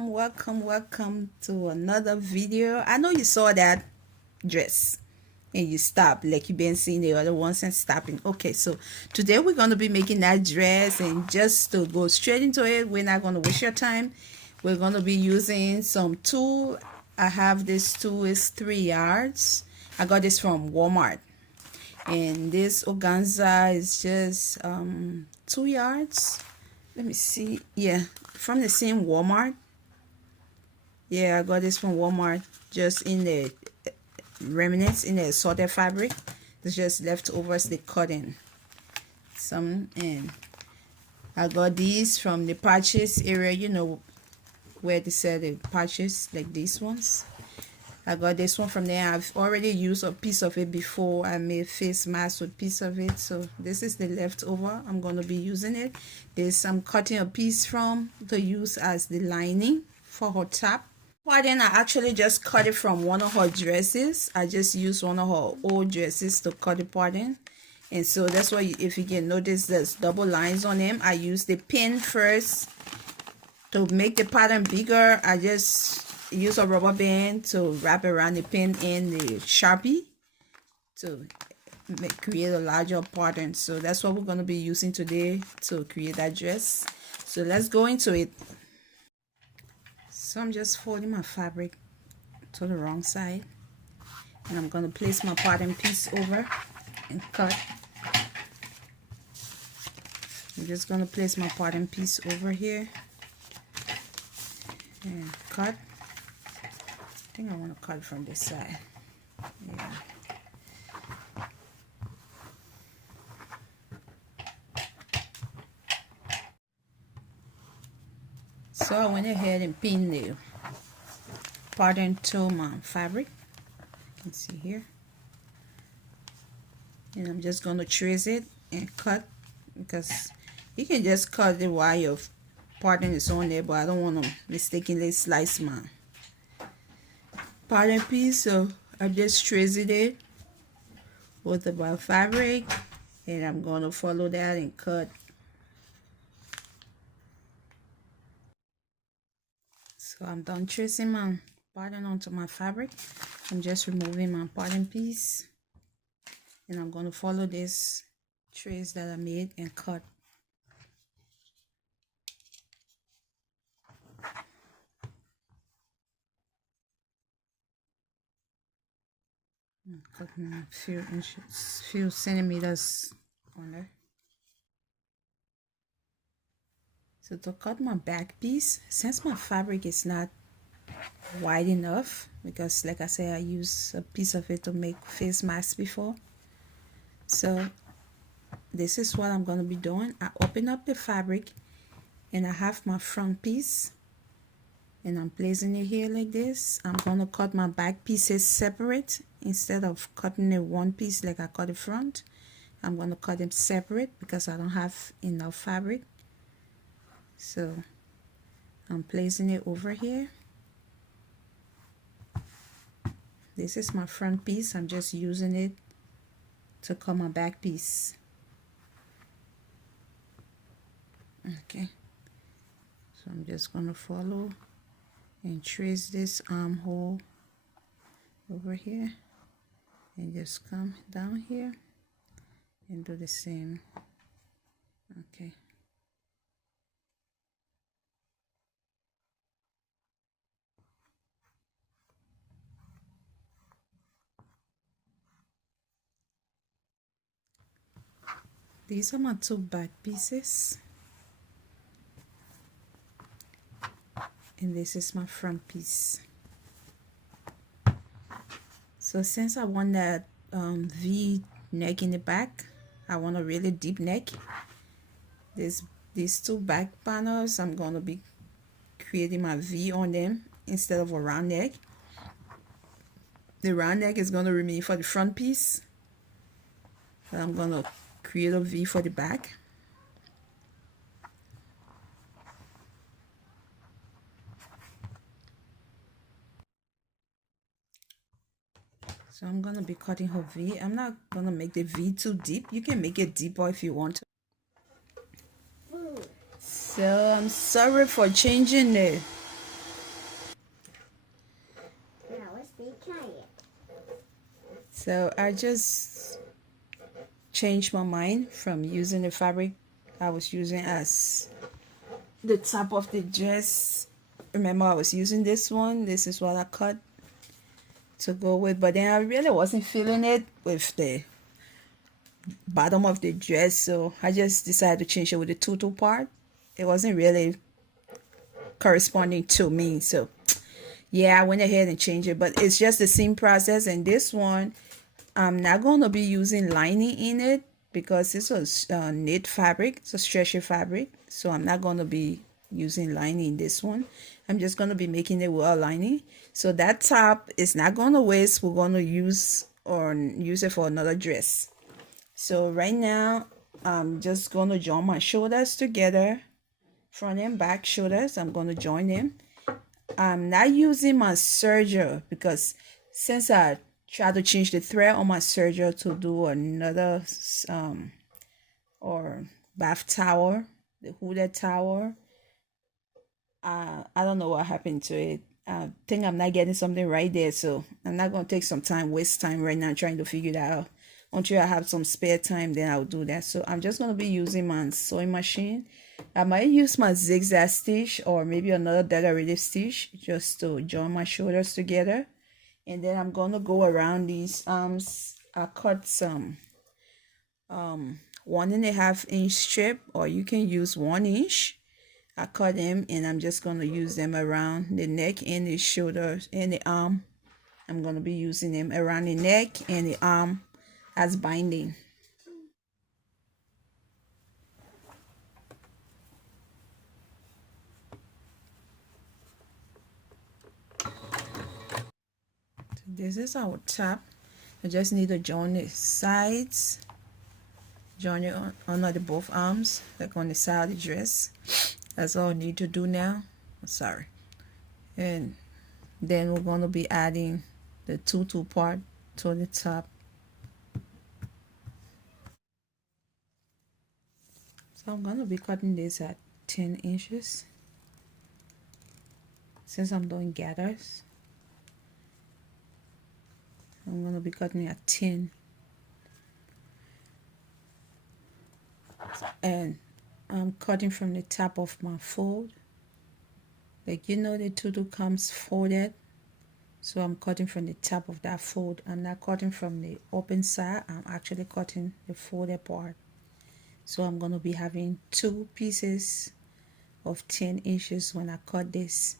welcome to another video. I know you saw that dress and you stopped, like you've been seeing the other ones and stopping. Okay, so today we're going to be making that dress, and just to go straight into it, we're not going to waste your time. We're going to be using some tulle. I have this tulle is 3 yards. I got this from Walmart, and this organza is just 2 yards. Let me see. Yeah, from the same Walmart. Yeah, I got this from Walmart, just in the remnants, in the assorted fabric. It's just leftovers, the cutting some. And I got these from the patches area, you know, where they sell the patches like these ones. I got this one from there. I've already used a piece of it before. I made face mask with a piece of it, so this is the leftover. I'm going to be using it. I'm cutting a piece from to use as the lining for her top. Then I actually just cut it from one of her dresses. I just used one of her old dresses to cut the pattern. And so that's why, if you can notice, there's double lines on them. I used the pin first to make the pattern bigger. I just use a rubber band to wrap around the pin and the Sharpie to create a larger pattern. So that's what we're going to be using today to create that dress. So let's go into it. So I'm just folding my fabric to the wrong side, and I'm going to place my pattern piece over and cut. I'm just going to place my pattern piece over here and cut. I think I want to cut from this side. Yeah. So I went ahead and pinned the pattern to my fabric. You can see here. And I'm just going to trace it and cut, because you can just cut it while your pattern is on there, but I don't want to mistakenly slice my pattern piece. So I just traced it with the fabric, and I'm going to follow that and cut. So I'm done tracing my pattern onto my fabric. I'm just removing my pattern piece, and I'm going to follow this trace that I made and cut. I'm cutting a few inches, few centimeters on there. So to cut my back piece, since my fabric is not wide enough, because like I said, I used a piece of it to make face masks before. So this is what I'm going to be doing. I open up the fabric, and I have my front piece, and I'm placing it here like this. I'm going to cut my back pieces separate. Instead of cutting it one piece like I cut the front, I'm going to cut them separate because I don't have enough fabric. So I'm placing it over here. This is my front piece. I'm just using it to cut my back piece. Okay, so I'm just going to follow and trace this armhole over here, and just come down here and do the same. Okay. These are my two back pieces, and this is my front piece. So since I want that V neck in the back, I want a really deep neck. These two back panels, I'm going to be creating my V on them instead of a round neck. The round neck is going to remain for the front piece, but I'm going to create a V for the back. So I'm going to be cutting her V. I'm not going to make the V too deep. You can make it deeper if you want to. So I'm sorry for changing the So I just changed my mind from using the fabric I was using as the top of the dress. Remember, I was using this one. This is what I cut to go with, but then I really wasn't feeling it with the bottom of the dress, so I just decided to change it with the tutu part. It wasn't really corresponding to me, so yeah, I went ahead and changed it, but it's just the same process. And this one, I'm not going to be using lining in it because it's a knit fabric, it's a stretchy fabric, so I'm not going to be using lining in this one. I'm just going to be making it with a lining, so that top is not going to waste. We're going to use it for another dress. So right now I'm just going to join my shoulders together, front and back shoulders. I'm going to join them. I'm not using my serger because since I tried to change the thread on my serger to do another or bath towel, the hooded towel, I don't know what happened to it. I think I'm not getting something right there, so I'm not going to take some time, waste time right now trying to figure that out. Until I have some spare time, then I'll do that. So I'm just going to be using my sewing machine. I might use my zigzag stitch or maybe another decorative stitch just to join my shoulders together. And then I'm going to go around these arms. I cut some 1.5 inch strip, or you can use 1 inch. I cut them and I'm just going to use them around the neck and the shoulders and the arm. I'm going to be using them around the neck and the arm as binding. So this is our top. I just need to join the sides, join it under both arms, like on the side of the dress. That's all I need to do now. Sorry. And then we're going to be adding the tutu part to the top. So I'm going to be cutting this at 10 inches since I'm doing gathers. I'm going to be cutting at 10. And I'm cutting from the top of my fold. Like, you know, the tutu comes folded. So I'm cutting from the top of that fold. I'm not cutting from the open side. I'm actually cutting the folded part. So I'm going to be having 2 pieces of 10 inches when I cut this.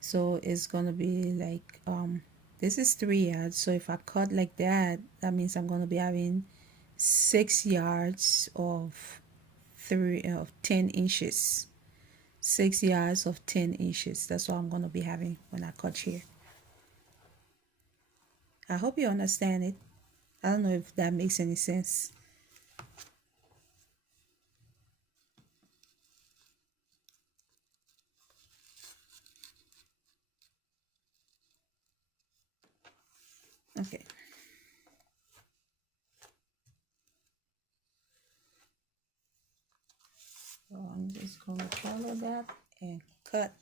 So it's going to be like, this is 3 yards. So if I cut like that, that means I'm going to be having 6 yards of 10 inches. 6 yards of 10 inches. That's what I'm going to be having when I cut here. I hope you understand it. I don't know if that makes any sense. Okay. So I'm just going to follow that and cut.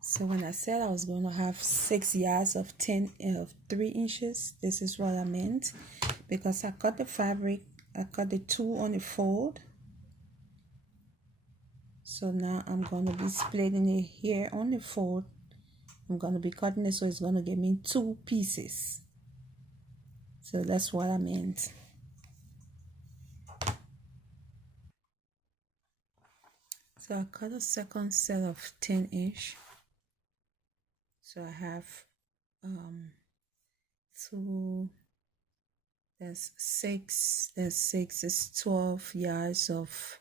So when I said I was going to have 6 yards of 3 inches, this is what I meant, because I cut the fabric, I cut the 2 on the fold. So now I'm going to be splitting it here on the fold. I'm going to be cutting it, so it's going to give me 2 pieces. So that's what I meant. So I cut a second set of 10 inch. So I have 2, that's 6 is 12 yards of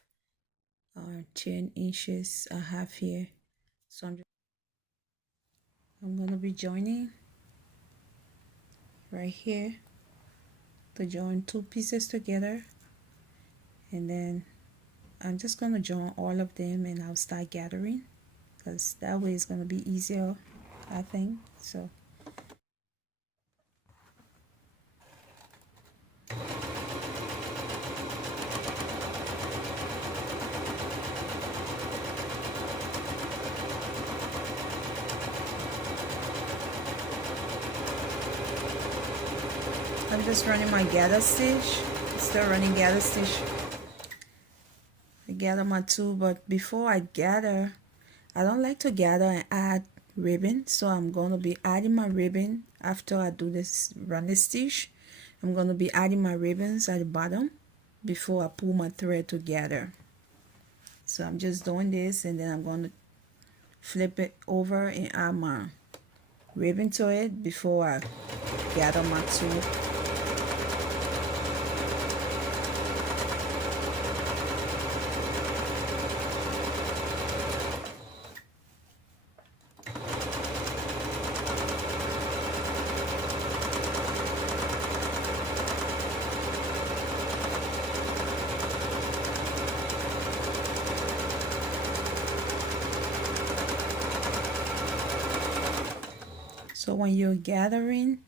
10 inches I have here. So I'm going to be joining right here to join 2 pieces together, and then I'm just going to join all of them and I'll start gathering, because that way it's going to be easier, I think. So I'm just running my gather stitch. Still running gather stitch. I gather my two, but before I gather, I don't like to gather and add ribbon, so I'm going to be adding my ribbon after I do this running stitch. I'm going to be adding my ribbons at the bottom before I pull my thread together. So I'm just doing this, and then I'm going to flip it over and add my ribbon to it before I gather my two. So when you're gathering,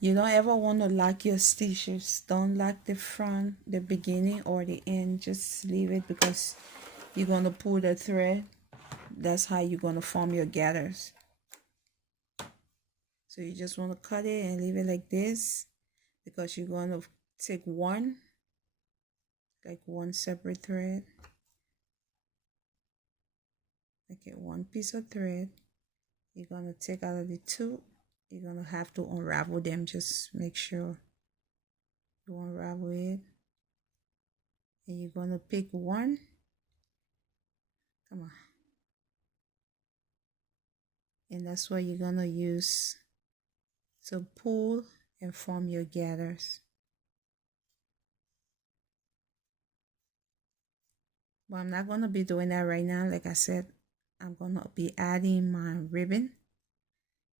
you don't ever want to lock your stitches. Don't lock the front, the beginning, or the end. Just leave it because you're going to pull the thread. That's how you're going to form your gathers. So you just want to cut it and leave it like this because you're going to take one separate thread. Okay, one piece of thread. You're going to take out of the two. You're going to have to unravel them. Just make sure you unravel it. And you're going to pick one. Come on. And that's what you're going to use to pull and form your gathers. But I'm not going to be doing that right now. Like I said, I'm going to be adding my ribbon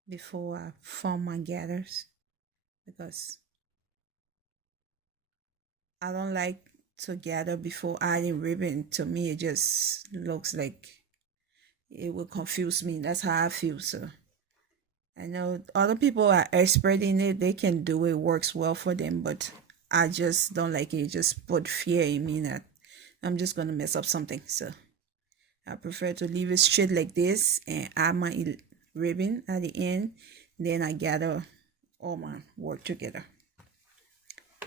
before I form my gathers because I don't like to gather before adding ribbon. To me, it just looks like it will confuse me. That's how I feel. So I know other people are expert in it. They can do it, works well for them, but I just don't like it. It just put fear in me that I'm just going to mess up something. So I prefer to leave it straight like this and add my ribbon at the end. Then I gather all my work together.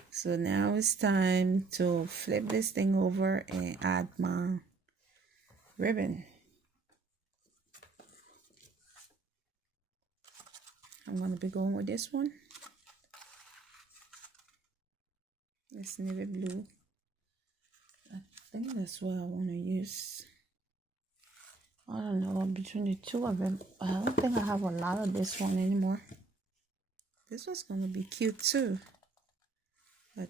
So now it's time to flip this thing over and add my ribbon. I'm going to be going with this one. This navy blue. I think that's what I want to use. I don't know, between the two of them. I don't think I have a lot of this one anymore. This one's going to be cute too. But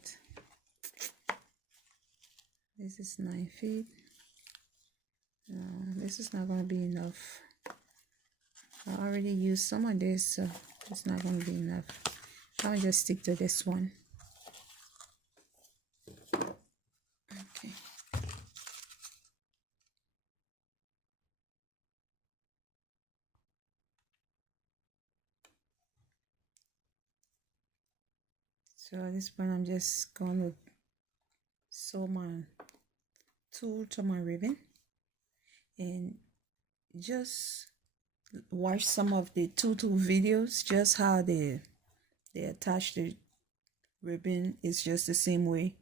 this is 9 feet. This is not going to be enough. I already used some of this, so it's not going to be enough. I'm going to just stick to this one. Okay. So at this point, I'm just going to sew my tool to my ribbon and just watch some of the tutu videos, just how they attach the ribbon. It's just the same way.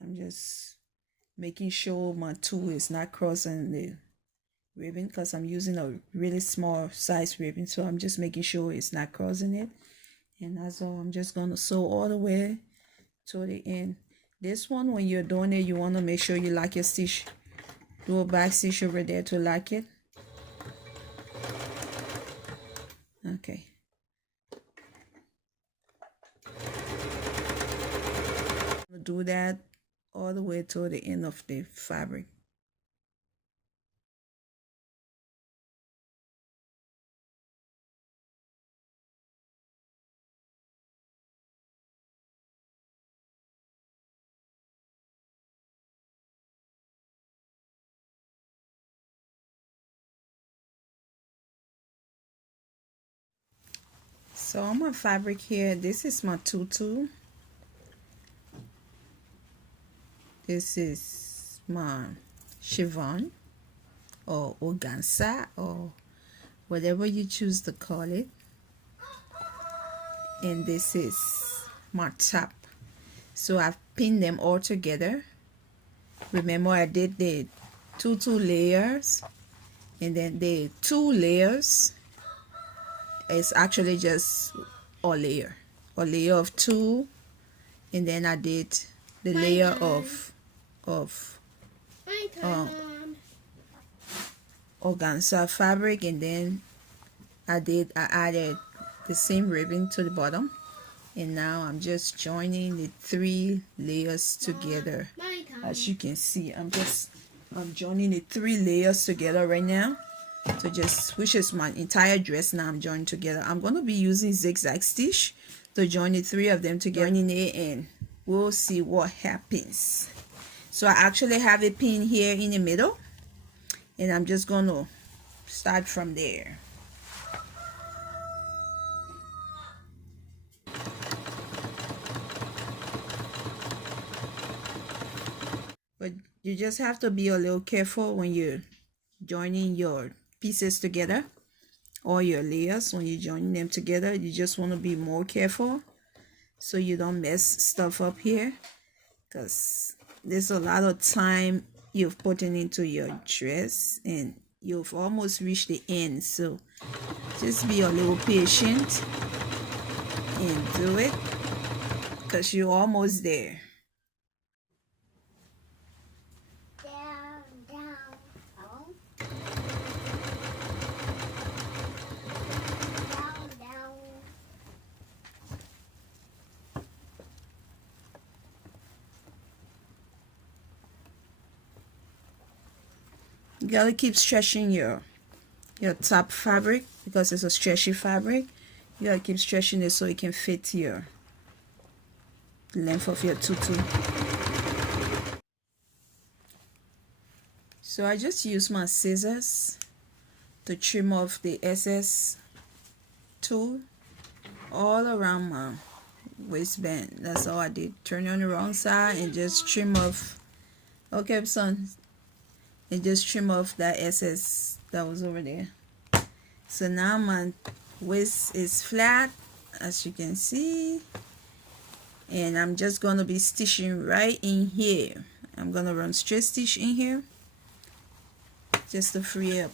I'm just making sure my tool is not crossing the ribbon because I'm using a really small size ribbon, so I'm just making sure it's not crossing it. And that's all. I'm just going to sew all the way to the end. This one, when you're doing it, you want to make sure you lock your stitch. Do a back stitch over there to lock it. Okay. Do that all the way to the end of the fabric. So on my fabric here, this is my tutu. This is my chiffon or organza or whatever you choose to call it. and this is my top. So I've pinned them all together. Remember, I did the two layers, and then the 2 layers is actually just a layer of 2, and then I did the layer of organza fabric, and then I added the same ribbon to the bottom, and now I'm just joining the 3 layers together. As you can see, I'm joining the 3 layers together right now. So which is my entire dress now I'm joining together. I'm going to be using zigzag stitch to join the 3 of them together, and we'll see what happens. So I actually have a pin here in the middle, and I'm just going to start from there. But you just have to be a little careful when you're joining your pieces together, or your layers. When you're joining them together, you just want to be more careful so you don't mess stuff up here, because there's a lot of time you've put into your dress and you've almost reached the end. So just be a little patient and do it, because you're almost there. You gotta keep stretching your top fabric, because it's a stretchy fabric. You gotta keep stretching it so it can fit your length of your tutu. So I just use my scissors to trim off the excess tulle all around my waistband. That's all I did. Turn it on the wrong side and just trim off. Okay, son. And just trim off that excess that was over there. So now my waist is flat, as you can see, and I'm just going to be stitching right in here. I'm going to run straight stitch in here just to free up